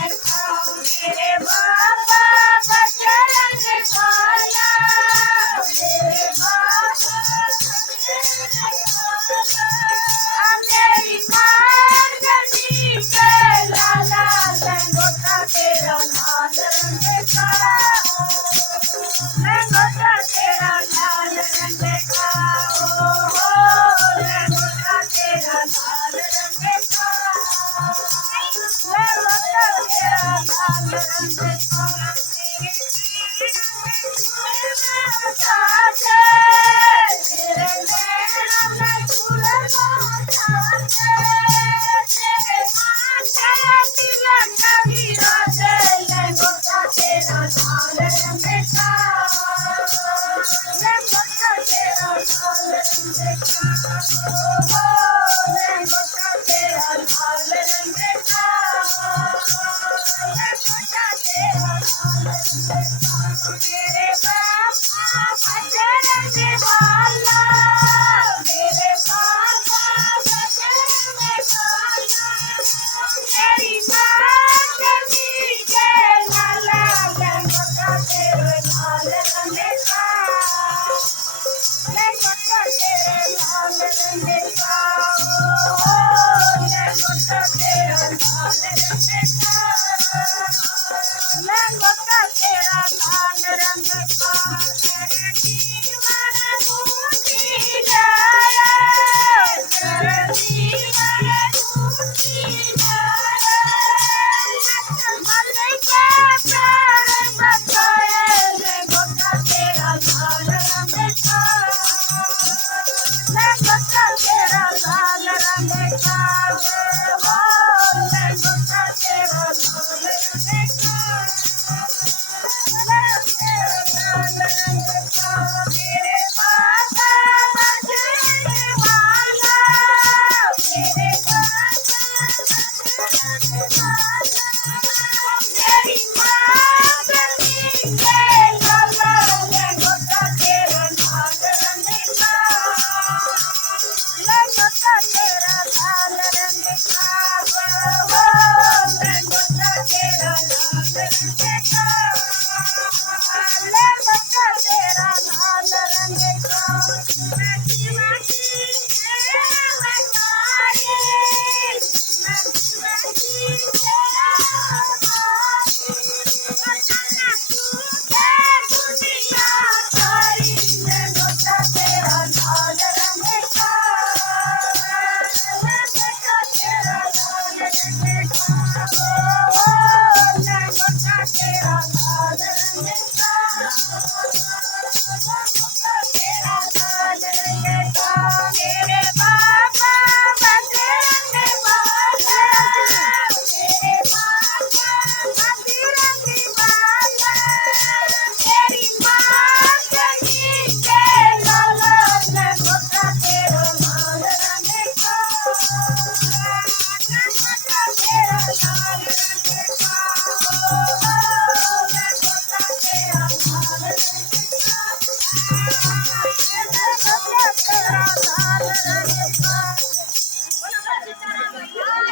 मेरे बाबा बजरंग वाला मेरे बाबा मेरी माँ गली के लाला लंगोटा तेरा लाल रंग का लंगोटा तेरा लाल रंग का ओ लंगोटा तेरा लाल रंग का लंगोटा तेरा लाल रंग का तेरे नैना में फूल बरसाते तेरे माथे तिलक विराजे लंगोटा तेरा लाल रंग का लंगोटा तेरा लाल रंग का ओ लंगोटा तेरा लाल रंग का लंगोटा तेरा लाल रंग का मेरे बाबा बजरंग वाला